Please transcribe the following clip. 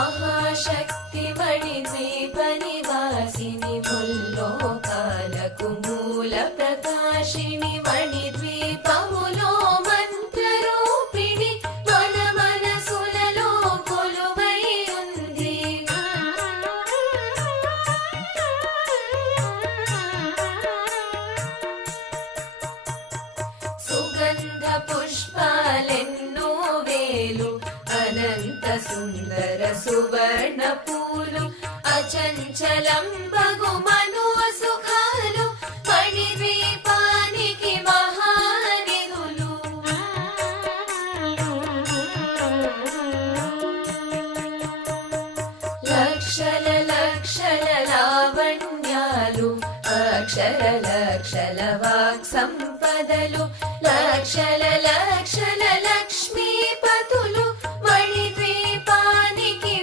మహాశక్తిమణి ద్వీప నివాసిని ముల్లోకాలకు మూల ప్రకాశిని మణి ద్వీపములో మంత్రరూపిణి మన మనసులలో కొలువై ఉంది. సుగంధ పుష్పాలెన్నో వేలు అనంత సుందర సువర్ణ పూలు అచంచలం బగు మనో సుఖాలు మణి ద్వీపానికి మహానిధులు. లక్షల లక్షల లావణ్యాలు అక్షర లక్షల వాక్ సంపదలు లక్షల లక్షల